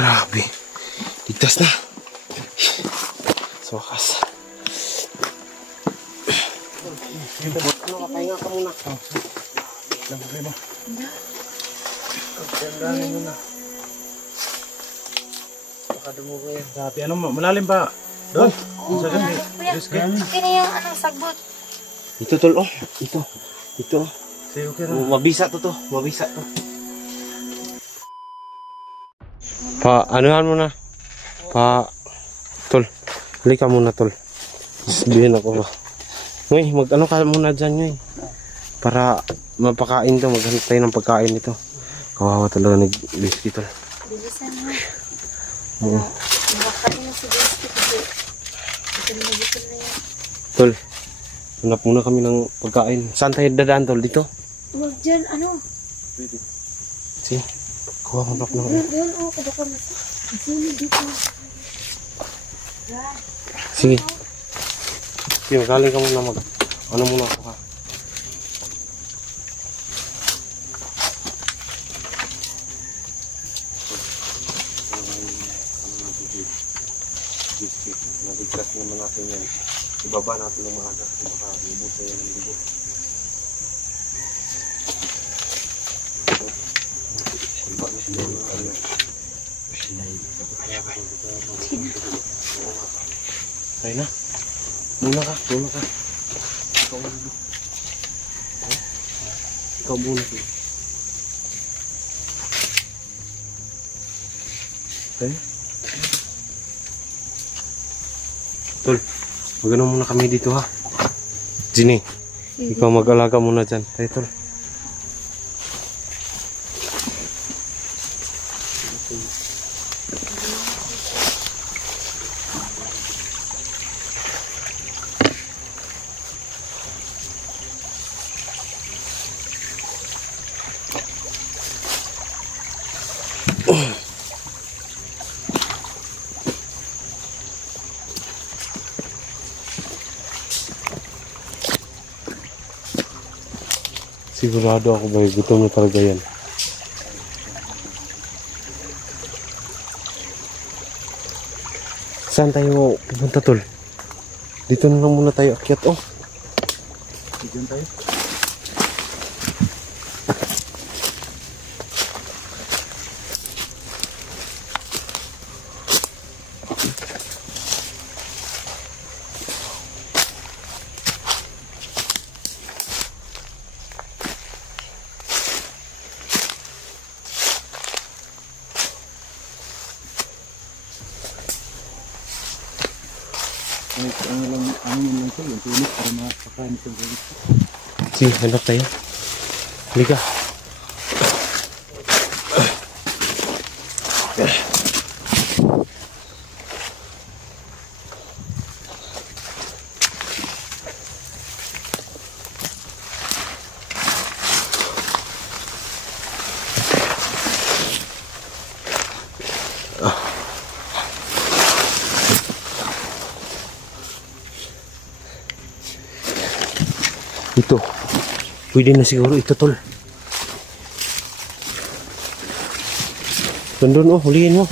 Grabe. Ligtas na. Sa wakas. Ano ka, pahinga ka muna. Lang problema. Gandaan mo na. Baka dumugo yan. Dati, ano, malalim ba? Doon? Sa gabi. Okay na yung anong sagbot. Ito tol, oh. Ito. Sige, okay na. Mabisa to. Mabisa to. Anuhan mo na. Tol. Halika muna, tol. Sabihin ako ba. Ngay, mag-ano ka muna dyan, ngay. Para mapakain to. Maghanap tayo ng pagkain nito. Kawawa talaga nag-bisky, tol. Bilisan mo. Oo. Makain na si Bisky kasi gutom na yan. Tol. Hanap muna kami ng pagkain. Saan tayo dadaan, tol? Dito? Huwag dyan, ano? Sige. Kuha ko ng Doon, oh, baka masinid dito. Sige. Sige, magaling ka muna ano muna ako ha. Nabigkas naman natin yan. Ibaba natin ng maaga kasi baka ibuto yan ng dugo. Tayo na. Muna ka. Ikaw muna. Okay. Tol, magano muna kami dito ha. Ginny, ikaw mag-alaga muna dyan. Tayo, tol. Sigurado ako ba, gutom na talaga yan. Saan tayo pupunta, tol? Dito na lang muna tayo akyat, oh. Dito tayo. Sige, hanap tayo. Halika. Ito. Pwede na siguro ito, tol. Gandun, oh. Huliin mo.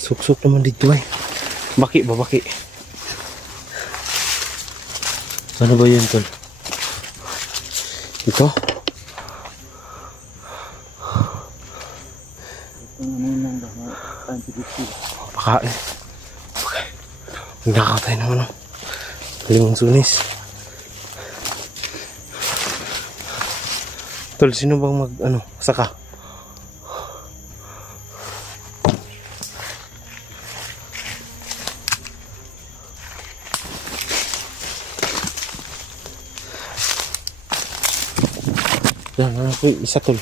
Suksok naman dito, eh. Baki ba, baki? Ano ba yun, tol? Ito? Pakain. Okay. Magnakaw tayo naman, oh. Limang sunis. Tol, sino bang saka? Yan, ako isa, tol.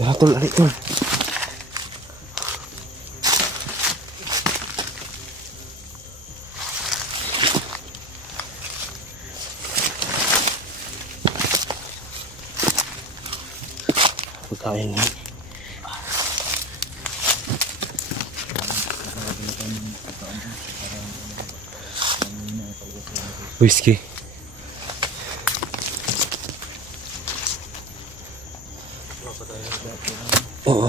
Yan, tol, alik, tol. Pagkain niya. Whiskey. Oo.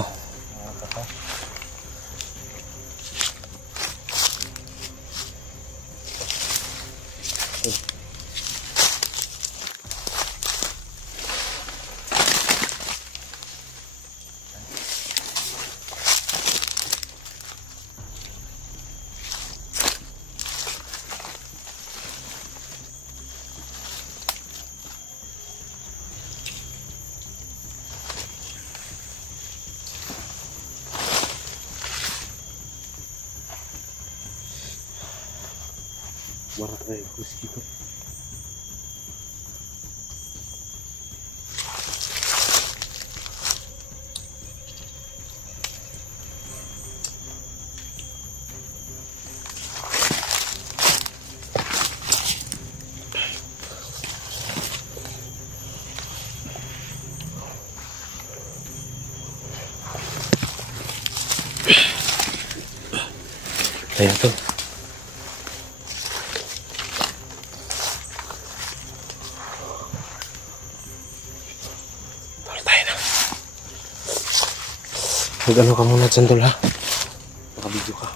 Warak na yung whiskey ko. Ayan to. Mag-ano ka muna dyan, tol, ha? Nakabidyo ka.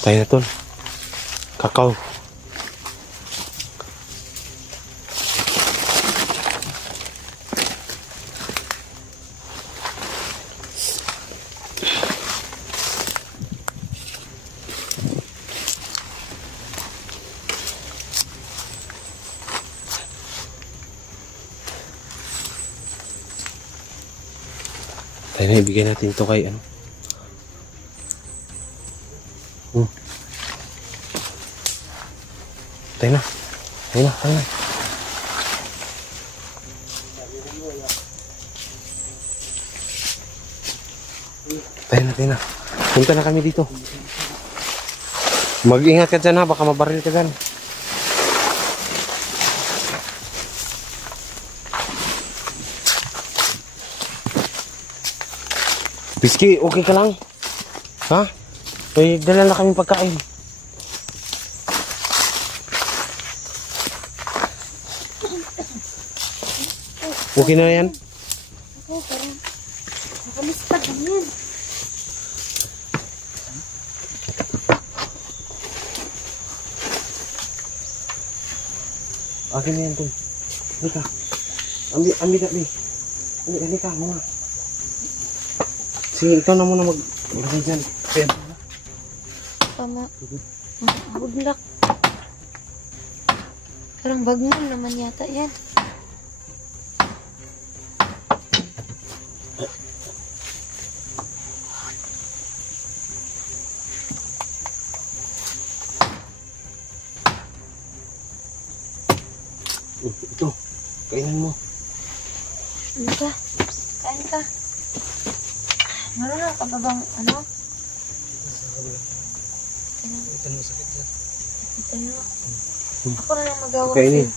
Tayo na, tol. Kakao. Tayo na, ibigay natin ito kay ano. Tayo na. Tayo na. Tayo na. Tayo na. Tayo na. Punta na kami dito. Mag-ingat ka dyan, ha. Baka mabaril ka dyan. Whiskey, okay ka lang? Ha? May dala na kaming pagkain. Okay na yan? Oo, parang nakalistag lang yan. Akin na yan, tol. Halika. Ambi ka, Bi. Halika, muna. Sige, ikaw na muna mag-ilagay dyan. Tama. Good luck. Parang bagman naman yata yan. Ito, kainin mo. Ano ka? Kain ka. Marunong ka ba bang ano? Ito na. Ako na lang magawa. Kainin.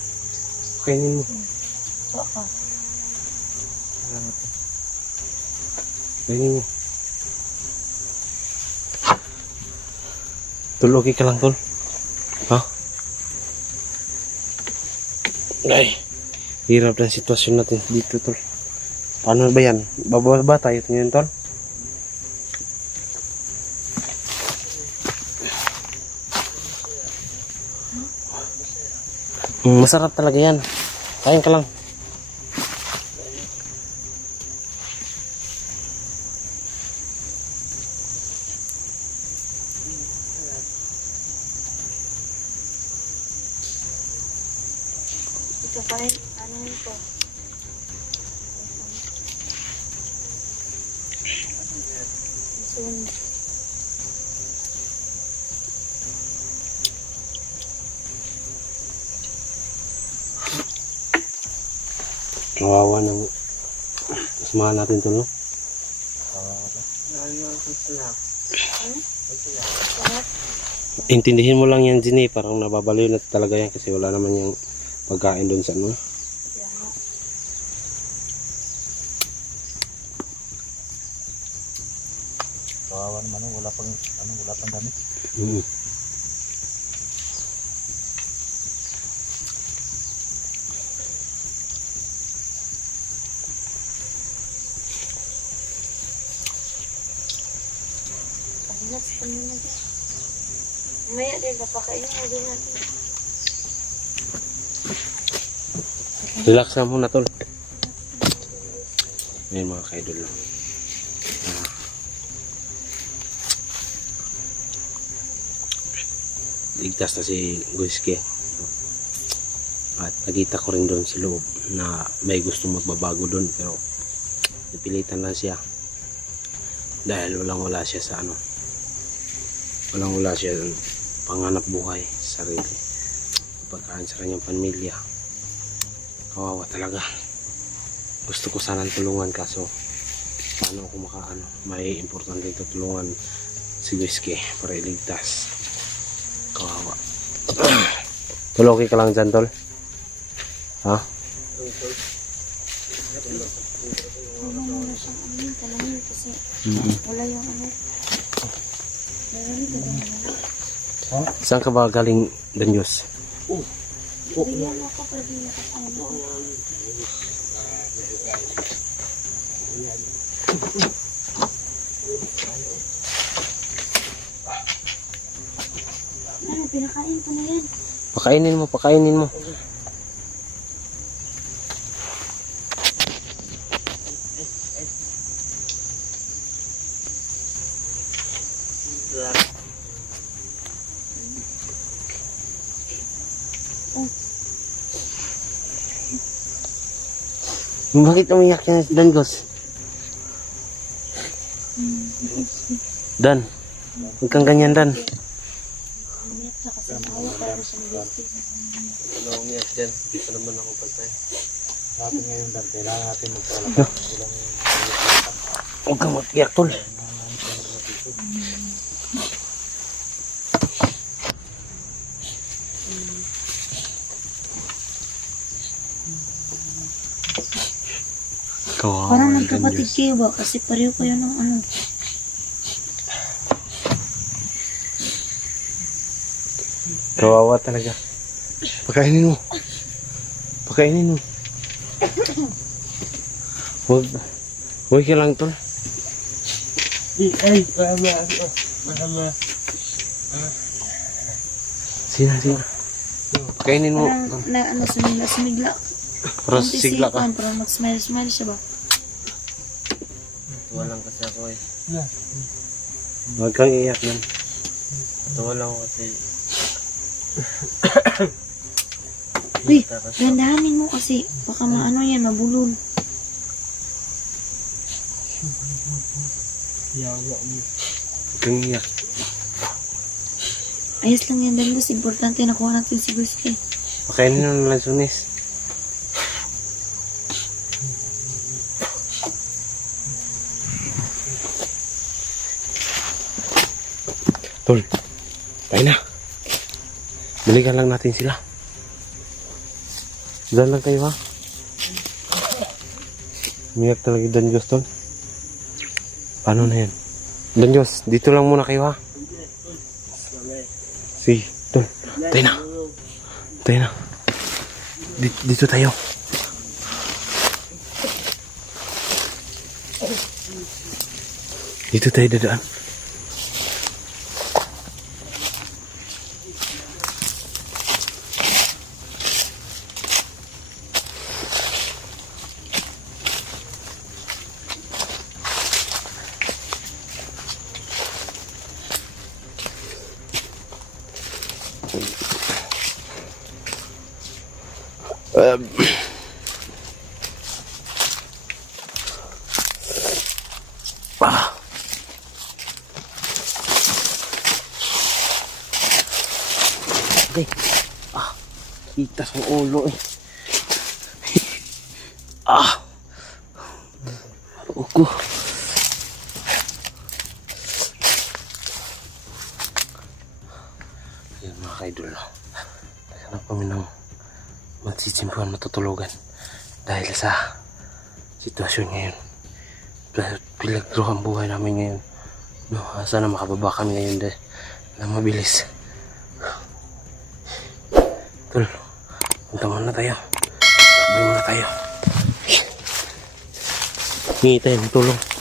Kainin mo. So ako. Kainin mo. Tol, okay ka lang, tol? Ha? Ay, hirap na sitwasyon natin dito, tol. Paano ba yan? Bababa ba tayo ngayon, tol? Masarap talaga yan. Kain ka lang. Ito pa rin. Ano ito? Soon. Kawawa ng kasamahan natin to, no? Intindihin mo lang yan, Ginny. Parang nababaliw na talaga yan kasi wala naman yung pagkain doon sa ano. Kawawa naman, wala pang damit. Relax ka muna dyan. Mamaya din, papakainin na din natin. Relax ka muna, tol. Ngayon mga kaidol lang. Ligtas na si Guiske. At nakita ko rin doon sa loob na may gusto magbabago doon, pero napilitan lang siya dahil wala siya sa ano, wala siya panganap buhay sa sarili, pagkain sa kanyang pamilya. Kawawa talaga. Gusto ko sanang tulungan, kaso paano ako makaano. May importante ito, tulungan si Guiske para iligtas. Kawawa. Tol, okay ka lang dyan, tol? Ha? Tulong muna siyang amin, talangin kasi wala yung ano. Marami ka naman. Saan ka ba galing, Danyos? Bigyan mo ako para di nakasama. Ano, pinakain ko na yan. Pakainin mo. Bakit umiyak yan si Dangos? Dan, huwag kang ganyan, Dan. Umiyak na kasi nawa para sa mga Ano umiyak dyan? Hindi pa naman ako patay. Natin ngayon, Dan, kailangan natin magpalabas. Huwag kang mag-iyak, tol. Kawawa parang yung magkapatid Danyos. kayo ba? Kasi pareho kayo ng ano. Kawawa talaga. Pakainin mo. Huwag ka lang, tol. Sina. Pakainin mo. Parang na ano, sumigla. Para sigla ka. Parang mag-smile siya ba? Tuwa lang kasi ako eh. Huwag kang iiyak nan. Tuwa lang ako kasi Uy, gandahanin mo kasi baka maano yan, mabulol. Huwag kang iiyak. Ayos lang yan, dahil mas importante nakuha natin si Guiske. Pakainin mo na lang, Sunis. Tol, tayo na. Balikan lang natin sila. Diyan lang kayo, ha? Umiyak talaga Danyos, tol. Paano na yan? Danyos, dito lang muna kayo, ha? Sige, tol. Tayo na. Dito tayo. Dito tayo dadaan. Ay. Kita sa ulo eh. Uko. Ayan mga kaidol. Hanap kami ng matsitsimpuan, matutulugan. Dahil sa sitwasyon ngayon. Pilagro ang buhay namin ngayon. No, sana makababa kami ngayon dahil na mabilis. Tol, punta muna tayo. Takbo muna tayo. Hingi tayo ng tulong.